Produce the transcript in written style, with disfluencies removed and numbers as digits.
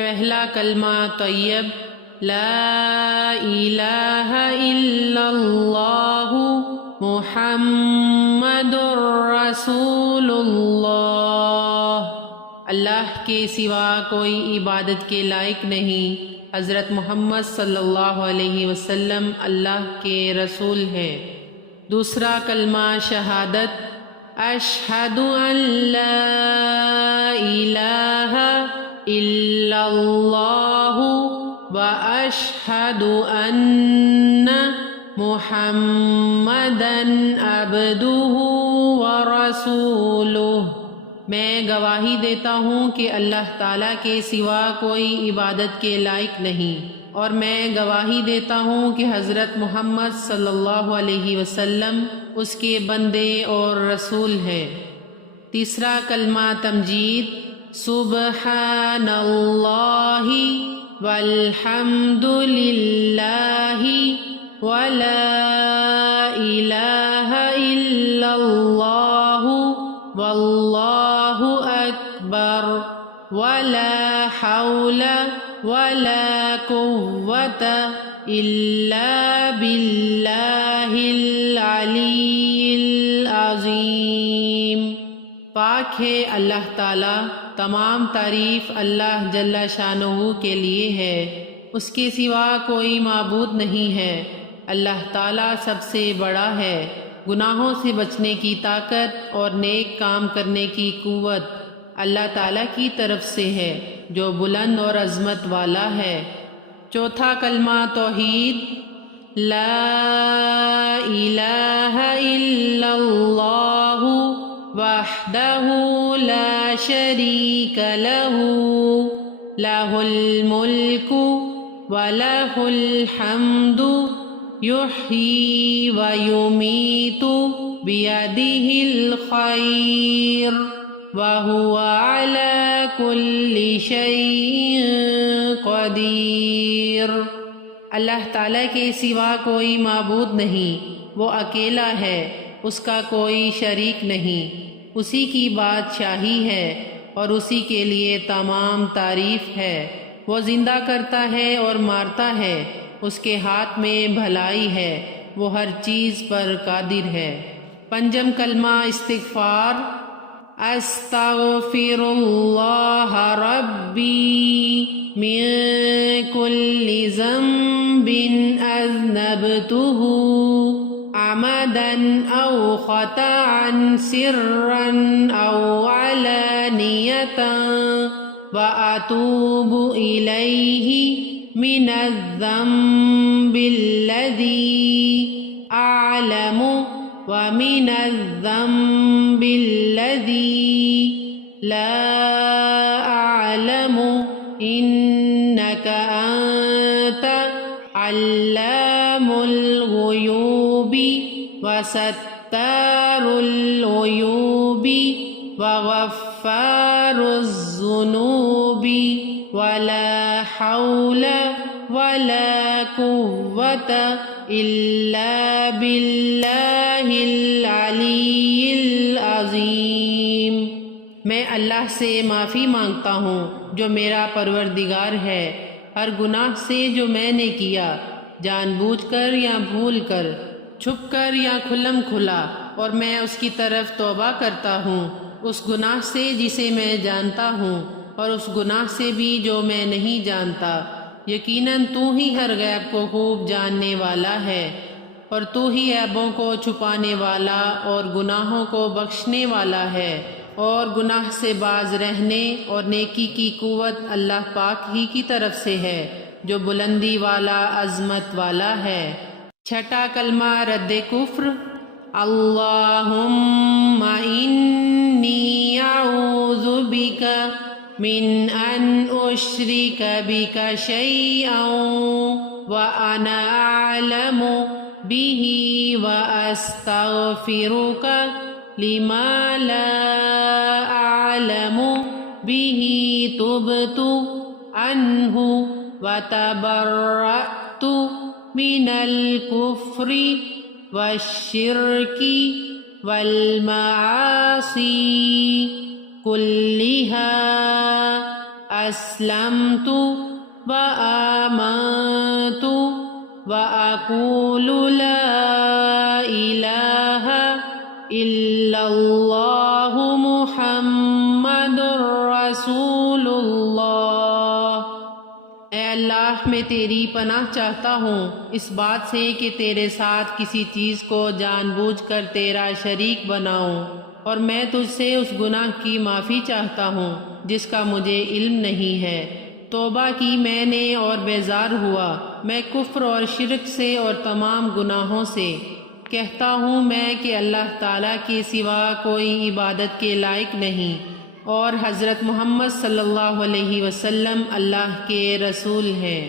پہلا کلمہ طیب لا الہ الا اللہ محمد رسول اللہ۔ اللہ کے سوا کوئی عبادت کے لائق نہیں، حضرت محمد صلی اللہ علیہ وسلم اللہ کے رسول ہیں۔ دوسرا کلمہ شہادت اشہد ان لا الہ الا اللہ واشہد ان محمدًا عبدہ ورسولہ۔ میں گواہی دیتا ہوں کہ اللہ تعالیٰ کے سوا کوئی عبادت کے لائق نہیں، اور میں گواہی دیتا ہوں کہ حضرت محمد صلی اللہ علیہ وسلم اس کے بندے اور رسول ہیں۔ تیسرا کلمہ تمجید سبحان اللہ والحمد للہ ولا الہ الا اللہ واللہ اکبر ولا حول ولا قوة الا باللہ العلی العظیم۔ پاک ہے اللہ تعالیٰ، تمام تعریف اللہ جل شانہ کے لیے ہے، اس کے سوا کوئی معبود نہیں ہے۔ اللہ تعالیٰ سب سے بڑا ہے، گناہوں سے بچنے کی طاقت اور نیک کام کرنے کی قوت اللہ تعالیٰ کی طرف سے ہے جو بلند اور عظمت والا ہے۔ چوتھا کلمہ توحید لا الہ الا اللہ وحدہ لا شریک لہ لہ الملک ولہ الحمد یحیی ویمیت بیدہ الخیر وہو علی کل شیء قدیر۔ اللہ تعالیٰ کے سوا کوئی معبود نہیں، وہ اکیلا ہے، اس کا کوئی شریک نہیں، اسی کی بادشاہی ہے اور اسی کے لیے تمام تعریف ہے۔ وہ زندہ کرتا ہے اور مارتا ہے، اس کے ہاتھ میں بھلائی ہے، وہ ہر چیز پر قادر ہے۔ پنجم کلمہ استغفار استغفر اللہ ربی من کل ذنب اذنبتہ عمدا او خطأ سرا او علانیة واتوب الیہ من الذنب الذی اعلم ومن الذنب الذی لا اعلم انک انت علام الغیوب وستار العیوب وغفار الذنوب ولا حول ولا قوة الا باللہ العلی العظیم۔ میں اللہ سے معافی مانگتا ہوں جو میرا پروردگار ہے، ہر گناہ سے جو میں نے کیا، جان بوجھ کر یا بھول کر، چھپ کر یا کھلم کھلا، اور میں اس کی طرف توبہ کرتا ہوں، اس گناہ سے جسے میں جانتا ہوں اور اس گناہ سے بھی جو میں نہیں جانتا۔ یقیناً تو ہی ہر غیب کو خوب جاننے والا ہے، اور تو ہی عیبوں کو چھپانے والا اور گناہوں کو بخشنے والا ہے، اور گناہ سے باز رہنے اور نیکی کی قوت اللہ پاک ہی کی طرف سے ہے جو بلندی والا عظمت والا ہے۔ چھٹا کلمہ رد کفر اللہم انی اعوذ بک من ان اشرک بک شیئا وانا اعلم به واستغفرک لما لا اعلم به تبت عنہ وتبرأت من الكفر والشرك والمعاصي كلها أسلمت وآمنت وأقول لا إله إلا الله محمد رسول اللہ۔ اے اللہ، میں تیری پناہ چاہتا ہوں اس بات سے کہ تیرے ساتھ کسی چیز کو جان بوجھ کر تیرا شریک بناؤں، اور میں تجھ سے اس گناہ کی معافی چاہتا ہوں جس کا مجھے علم نہیں ہے۔ توبہ کی میں نے اور بیزار ہوا میں کفر اور شرک سے اور تمام گناہوں سے۔ کہتا ہوں میں کہ اللہ تعالیٰ کے سوا کوئی عبادت کے لائق نہیں، اور حضرت محمد صلی اللہ علیہ وسلم اللہ کے رسول ہیں۔